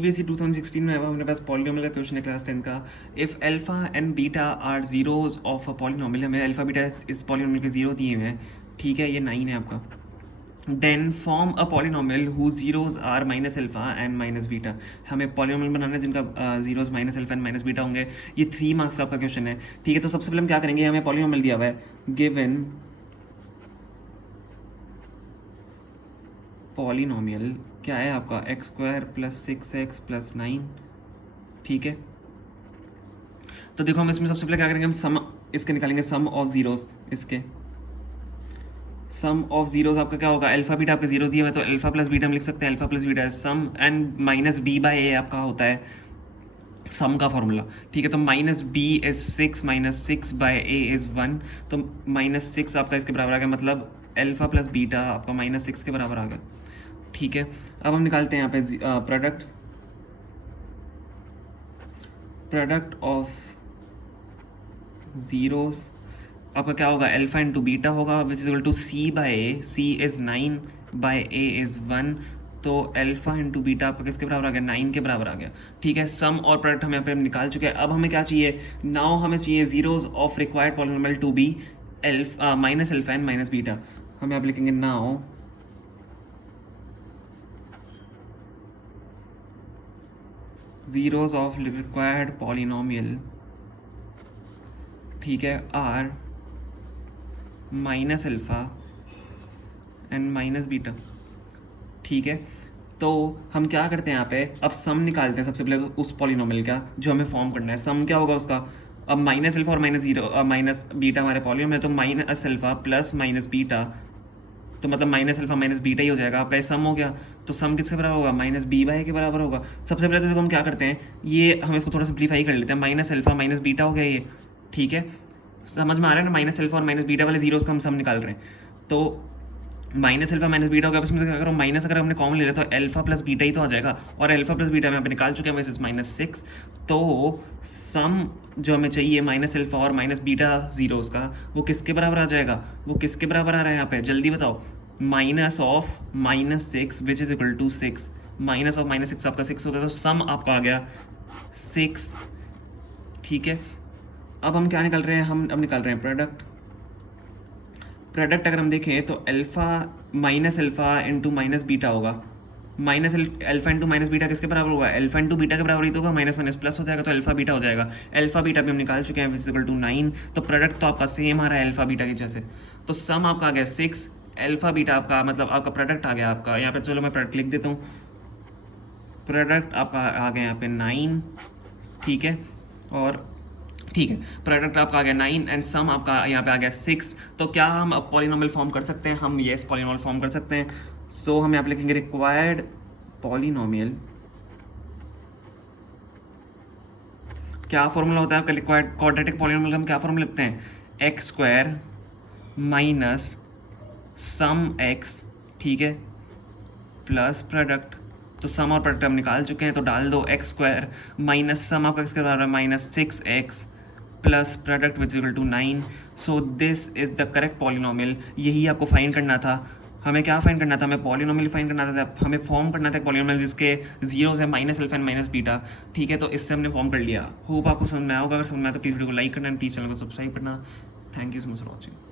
CBSE 2016 में अब हमारे पास पॉलिनोमियल का क्वेश्चन है क्लास 10 का। If alpha and beta are zeros of a polynomial, हमें अल्फा बीटा इस पॉलिनोमियल के जीरो दिए हुए हैं, ठीक है, ये 9 है आपका। Then form a polynomial who zeros are minus alpha and minus beta. हमें पॉलिनोमियल बनाना है जिनका zeros minus alpha and minus beta होंगे। ये 3 मार्क्स का आपका क्वेश्चन है, ठीक है। तो सबसे पहले हम क्या करेंगे, हमें पॉलिनोमियल दिया हुआ है, गिवन पॉलिनोमियल क्या है आपका x square plus 6x plus 9, ठीक है। तो देखो हम इसमें सबसे पहले क्या करेंगे, हम सम इसके निकालेंगे, सम ऑफ जीरोस। इसके सम ऑफ जीरोस आपका क्या होगा, अल्फा बीटा आपके जीरो दिए हुए, तो अल्फा प्लस बीटा हम लिख सकते हैं, अल्फा प्लस बीटा है sum and minus b by a आपका होता है सम का फॉर्मूला, ठीक है। तो minus b is 6 minus 6 by a is 1, तो माइनस 6 आपका इसके बराबर आ गया, मतलब अल्फा प्लस बीटा आपका माइनस 6 के बराबर आ गया, ठीक है। अब हम निकालते हैं यहाँ पे प्रोडक्ट ऑफ जीरोस। आपका क्या होगा, अल्फा इंटू बीटा होगा which is equal to c by a, c is 9 by a is 1, तो अल्फा इंटू बीटा आपका किसके बराबर आ गया, 9 के बराबर आ गया, ठीक है। सम और प्रोडक्ट हम यहाँ पे निकाल चुके हैं। अब हमें क्या चाहिए, नाउ हमें चाहिए zeros of required polynomial to be minus alpha and minus beta. हम यहाँ पे लिखेंगे now zeros of required polynomial, ठीक है, are minus alpha and minus beta, ठीक है। तो हम क्या करते हैं यहाँ पे, अब सम निकालते हैं सबसे पहले उस पॉलिनोमियल का जो हमें फॉर्म करना है। सम क्या होगा उसका, अब माइनस अल्फा और माइनस जीरो माइनस बीटा हमारे पॉलिनोमियल है, तो minus alpha plus minus beta, तो मतलब माइनस अल्फा माइनस बीटा ही हो जाएगा आपका, ये सम हो गया। तो सम किसके बराबर होगा, माइनस बी बाई के बराबर होगा। सबसे पहले तो देखो हम क्या करते हैं, ये हम इसको थोड़ा सिंप्लीफाई कर लेते हैं, माइनस अल्फा माइनस बीटा हो गया ये, ठीक है। समझ में आ रहा है ना, माइनस अल्फा और माइनस बीटा वाले जीरोस का हम सम निकाल रहे हैं। तो माइनस अल्फा माइनस बीटा हो गया, उसमें से अगर माइनस अगर हमने कॉमन ले लिया तो अल्फा प्लस बीटा ही तो आ जाएगा, और अल्फा प्लस बीटा में यहाँ पे निकाल चुके हैं वैसे माइनस 6। तो सम जो हमें चाहिए माइनस अल्फा और माइनस बीटा जीरोस का, वो किसके बराबर आ जाएगा, वो किसके बराबर आ रहा है यहाँ पे, जल्दी बताओ, minus of minus 6 which is equal to 6, minus of minus 6 आपका 6 होता है, तो सम आपका आ गया 6, ठीक है। अब हम क्या निकाल रहे हैं, हम अब निकाल रहे हैं प्रोडक्ट अगर हम देखें तो alpha minus alpha into minus beta होगा, minus alpha into minus beta किसके बराबर होगा, अल्फा इंटू बीटा के बराबर ही तो होगा, माइनस माइनस प्लस हो जाएगा, तो अल्फा बीटा हो जाएगा। अल्फा बीटा भी हम निकाल चुके हैं विच इज इक्वल टू 9, तो प्रोडक्ट तो आपका सेम आ रहा है अल्फा बीटा के जैसे, तो सम आपका आ गया 6, अल्फा बीटा आपका मतलब आपका प्रोडक्ट आ गया आपका यहाँ पे, चलो मैं प्रोडक्ट लिख देता हूँ, प्रोडक्ट आपका आ गया यहाँ पे 9, ठीक है, और ठीक है, प्रोडक्ट आपका आ गया 9 एंड सम आपका यहाँ पे आ गया 6। तो क्या हम अब पॉलिनोमियल फॉर्म कर सकते हैं, हम येस पॉलिनोमियल फॉर्म कर सकते हैं। सो हम यहाँ पे लिखेंगे रिक्वायर्ड पॉलिनोमियल, क्या फॉर्मूला होता है आपका रिक्वायर्ड क्वाड्रेटिक पॉलिनोमियल, हम क्या फॉर्मूला लिखते हैं, x square minus sum x, ठीक है, प्लस प्रोडक्ट। तो सम और प्रोडक्ट हम निकाल चुके हैं, तो डाल दो एक्स स्क्वायर माइनस सम आपका किसके बराबर है, minus 6x plus product which equal to 9। So this is the correct polynomial. यही आपको फाइंड करना था। हमें क्या फाइंड करना था, हमें पॉलिनोमियल फाइंड करना था, हमें फॉर्म करना था पॉलिनोमियल जिसके जीरोस है minus alpha and minus beta, ठीक है। तो इससे हमने फॉर्म कर लिया। होप आपको समझ में आया होगा, अगर समझ में आया तो प्लीज़ वीडियो को लाइक करना एंड प्लीज़ चैनल को सब्सक्राइब करना। Thank you so much for watching.